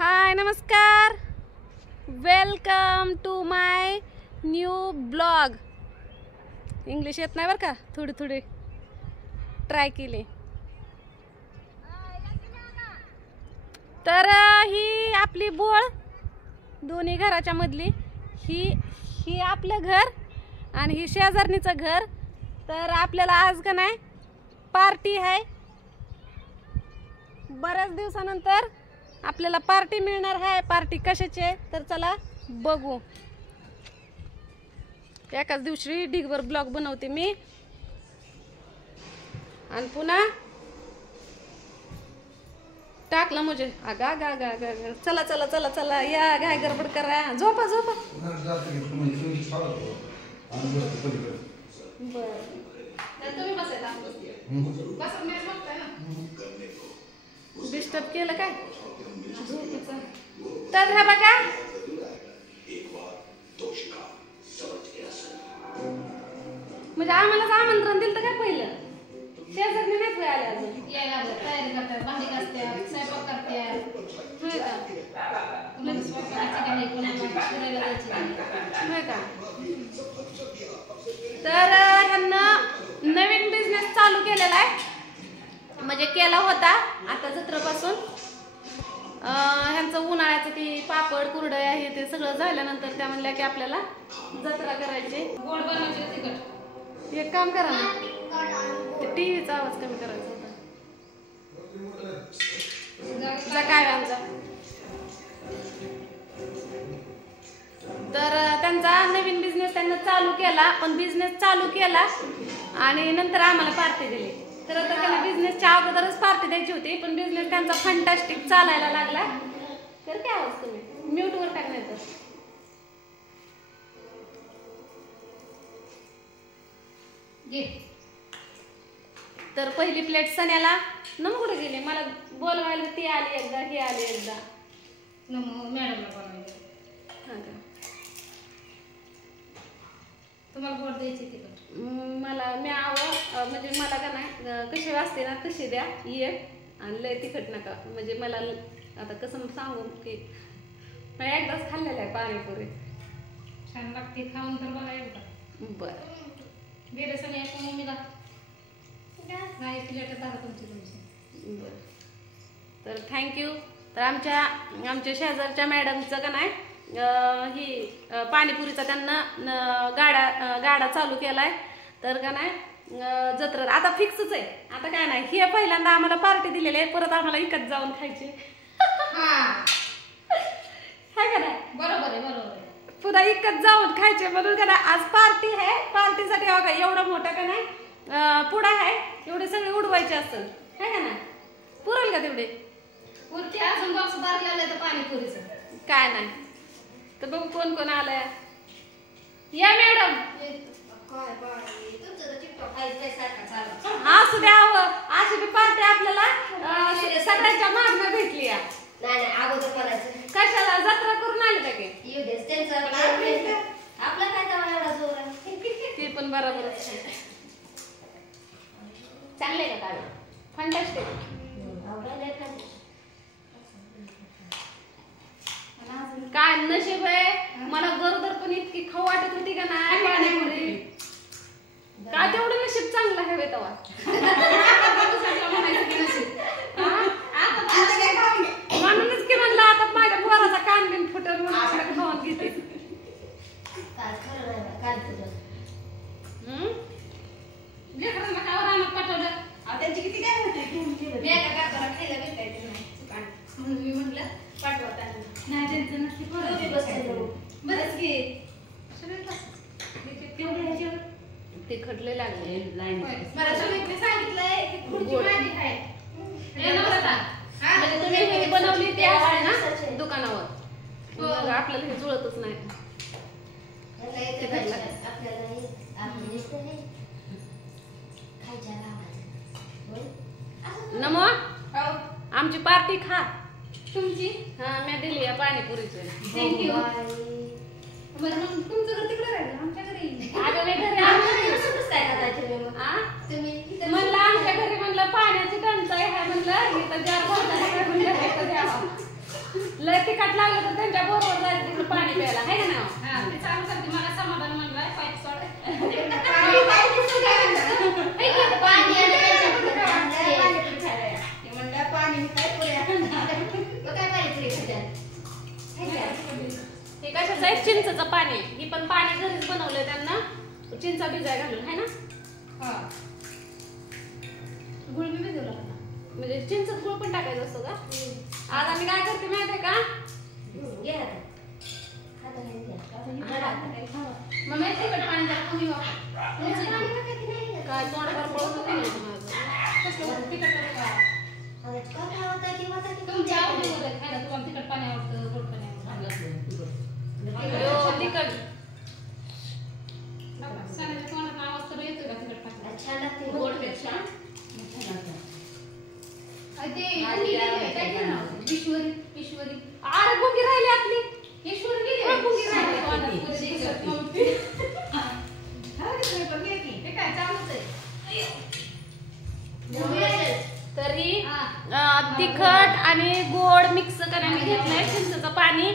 हाय नमस्कार, welcome to my new blog. English येत नाही बरं का, थोडी थोडी ट्राय केली. तर ही आपली बोळ दोन्ही घराच्या मधली, ही आपलं घर आणि ही शेजारणीचं घर. तर आपल्याला आज का नाही पार्टी आहे. बऱ्याच दिवसानंतर आपल्याला पार्टी मिळणार आहे. पार्टी कशाची आहे तर चला बघू. एकाच दिवशी ढिगभर ब्लॉग बनवते मी आणि पुन्हा टाकलं म्हणजे आगा गा गा गा. चला चला चला चला या, घाय गडबड करा. झोपा झोपा. तुम्ही डिस्टर्ब केलं काय झोपेचं. तर हा बघा, म्हणजे आम्हालाच आमंत्रण दिलं तर काय पहिलं शेजारने नाही होय आले अजून. यायला तयारी करतात, भांडी घासतात, स्वयंपाक करतात. होय का? लगेच स्वयंपाकाची काही कोणाला फिरायला जायची नाही. होय का? तर ह्यांना नवीन बिझनेस चालू केलेला आहे, म्हणजे केला होता आता जत्रापासून. ह्यांचं उन्हाळ्याचं ती पापड कुरडया हे ते सगळं झाल्यानंतर त्या म्हणल्या की आपल्याला जत्रा करायची. गोड बनवायचे तिखट. एक काम करा ना, ते टीव्हीचा आवाज कमी करायचा होता. जा काय आमचा. तर त्यांचा नवीन बिझनेस त्यांना चालू केला, पण बिझनेस चालू केला आणि नंतर आम्हाला पार्टी दिली. तर आता त्यांना बिझनेसच्या अगोदरच पार्टी द्यायची होती, पण बिझनेस त्यांचा फंटास्टिक चालायला लागला. तर काय आवाज तुम्ही म्यूटवर टाकण्याचं. तर पहिली प्लेट सण्याला नम कुठे गेली, मला बोलवायला ती आली एकदा, ही आली एकदा. मॅडमला बनवायचं. हा का? तुम्हाला गोड द्यायची तिखट. मला म्हणजे मला का नाही कशी वाजते ना तशी द्या एक, आणि लय तिखट नका. म्हणजे मला आता कसं सांगू की मला एकदाच खाल्लेलं आहे पाणीपुरी. छान लागते, खाऊन तर बघा एकदा. बरं बेरसन आहे मम्मीला नाही प्लेट दाखवा तुमची तुमची. बरं, तर थँक्यू. तर आमच्या शेजारच्या मॅडमचं का नाही ही पाणीपुरीचा त्यांना गाडा चालू केलाय. तर का नाही जत्रा आता फिक्सच आहे. आता काय नाही, हे पहिल्यांदा आम्हाला पार्टी दिलेली आहे, परत आम्हाला इकत जाऊन खायची. हाय का नाही? बरोबर आहे, बरोबर आहे. पुन्हा इकत जाऊन खायचे म्हणून का नाही आज पार्टी आहे. पार्टीसाठी बघा एवढा मोठा का नाही पुढा आहे, एवढे सगळे उडवायचे असतात. हाय का नाही? पुरेल का तेवढे? पुरते अजून बॉक्स भरलेला आहे तर पाणीपुरीचं काय नाही. तर बघू कोण कोण आलंय. या मॅडम. असू द्या, अशी बी पार्टी आपल्याला सगळ्यांच्या मागणं भेटली. कशाला जत्रा करून आली का की आपला काय करावं एवढा जोर आहे. ते पण बरोबर चांगले का काय फंटास्टिक. काय नशीब आहे, मला गरोदर पण इतकी खाऊ वाटत होती का नाही पाणीपुरी. काय तेवढं नशीब चांगलं आहे तेव्हा. म्हणूनच की म्हणलं आता माझ्या पोराचा कान बिन फुटल म्हणून खाऊन घेते. लेकरांना काय रानात पाठवलं त्यांची किती काय होते. मी एका काकाला खायला भेटायचं नाही म्हणून मी म्हटलं पाठवा त्यांना. नाही त्यांचं नसते बरंच घे ते खटले लागले. मला सगळ्यांनी सांगितलंय की पुढची माझी आहे. म्हणजे तुम्ही हे बनवली ते आहे ना दुकानावर, मग आपल्याला हे जुळतच नाही. नमो आमची पार्टी खा तुमची. हा मी दिली या पाणीपुरीचं. थँक्यू. बरं मग तुमचं घर तिकडे राहिलं, आमच्या घरी अगं मी घरी म्हणलं आमच्या घरी म्हणलं पाण्याची टंचाई आहे, म्हणलं इथं जार भरता म्हणलं लय ते चालू करते मला समाधान म्हणलाय पाईप सोड हे कशाचं आहे चिंचचं पाणी ही पण पाणी घरीच बनवलंय त्यांना चिंचा भिजाय घालून है ना गुळ मी भिजवला म्हणजे चिंचत गुळ पण टाकायचं असतो का आज आम्ही काय करते माहिती आहे का मग तिखट पाणी जरा कमी वापर काय तोंडावर पळून तुमच्या आवडीवर आहे खायला तुम्हाला तिखट पाणी आवडतं गोड पाणी आवडतं तिखट सणाच्या तोंडात आवाज तर येतोय का तिखट पाणी गोडपेक्षा ईश्वरी अरे बुगी राहिली आपली ईश्वरी गेली बुगी राहिली हे काय चालूच आहे तरी तिखट आणि गोड मिक्स करायला मी घेतलंय चिंचेचं पाणी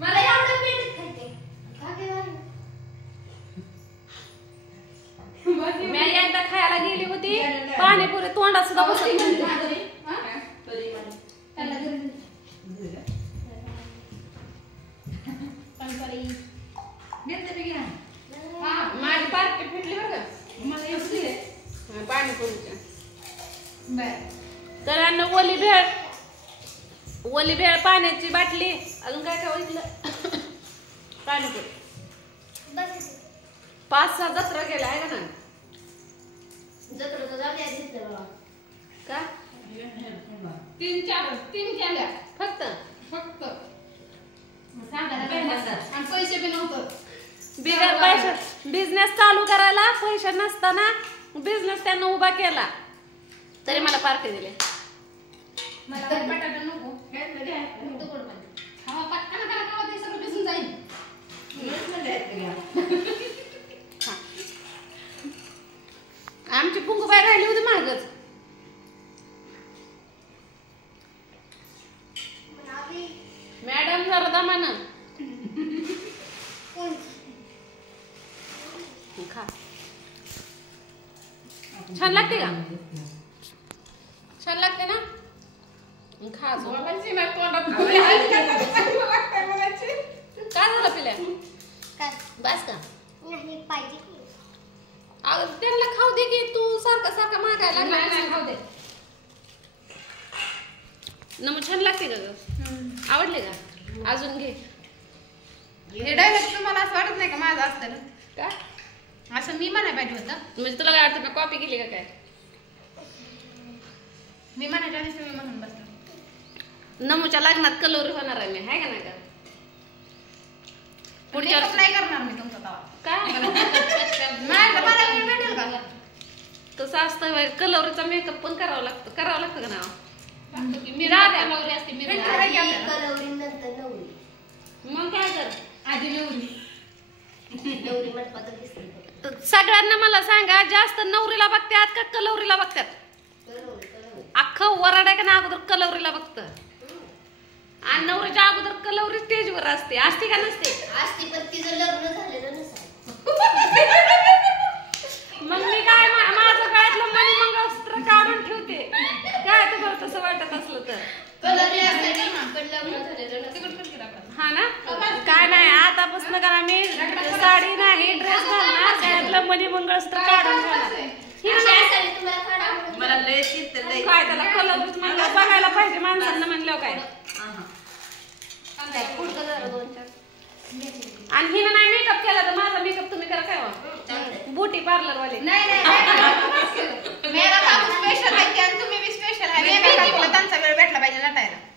मला एवढं पेट खायचे मी एकदा खायला गेली होती पाणीपुरी तोंडात सुद्धा बसत नव्हती माझी पार्टी फिटली बरं का पाणीपुरीच्या तर ओली भेळ पाण्याची बाटली अजून काय काय इथलं पाणीपुरी 5-6 जत्रा केला आहे का ना का 3 केल्या फक्त आणि पैसे बी नव्हतं बिगर पैसे बिझनेस चालू करायला पैसे नसताना बिझनेस त्यांना उभा केला तरी मला पार्टी दिली मला बटाटा नको हा पटकन करा का ते सगळं भिजून जाईल आमची पुंगूबाई राहिली होती मागच मॅडम जरा दमानं खा छान लागते का छान लागते ना खा काय झालं पिल्या बस का त्यांना खाऊ दे की तू सारखं सारखं मागायला लागला खाऊ दे मग छान लागते का ग आवडले का अजून घे हे डायलॉग तुम्हाला असं वाटत नाही का माझं असतं का असं मी म्हणाय पाहिजे होतं म्हणजे तुला काय वाटतं कॉपी केली का काय मी म्हणायच्या आणि तुम्ही म्हणून बसला नमूच्या लग्नात कलोरी होणार आहे मी हाय का नाही का पुढच्या नाही करणार मी तुमचा तवा काय मला वेळ भेटेल का तसं असतं कलोरीचा मेकअप पण करावं लागतं का ना कलवरी असते मग काय कर आधी नवरी सगळ्यांना मला सांगा जास्त नवरीला बघतात का कलवरीला बघतात अख्खं वराड आहे का ना अगोदर कलवरीला बघतं आणि नवरीच्या अगोदर कलवरी स्टेजवर असते का नसते पण तिचं लग्न झालेलं नसतं मग मी काय माझं गळ्यातलं मणी मंगळसूत्र काढून ठेवते काय तुम्हाला तसं वाटत असलं तर हा ना काय नाही आतापासून करा मी साडी नाही ड्रेस घालणार त्यातलं मणी मंगळसूत्र काढून ठेवणार मला लय काय त्याला कलर म्हणलं बघायला पाहिजे माणसांना म्हणल्यावर काय आणि हिनं नाही मेकअप केला तर माझा मेकअप तुम्ही करा काय ब्युटी पार्लर वाले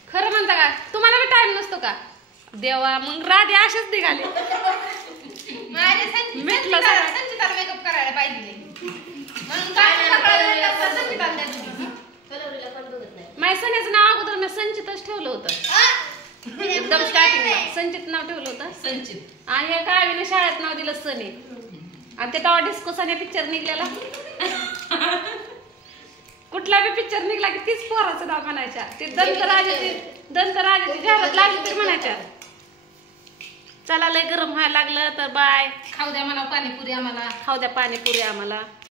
खरं म्हणता का तुम्हाला बी टाइम नसतो का देवा मग राधे असेच निघाले मेकअप करायला पाहिजे माझ्या सण्याचं नाव अगोदर मी संचितच ठेवलं होतं एकदम स्टार्टिंगला संचित नाव ठेवलं होतं संचित आणि हे गावीने शाळेत नाव दिलं सने आणि ते तेव्हा डिस्को सने पिक्चर निघलेला कुठला बी पिक्चर निघला की तीच पोराचं नाव म्हणायच्या ते दंतराजाची जाहिरात लागली तरी म्हणायच्या चला लय गरम व्हायला लागलं तर बाय. खाऊ द्या मला पाणीपुरी आम्हाला. खाऊ द्या पाणीपुरी आम्हाला.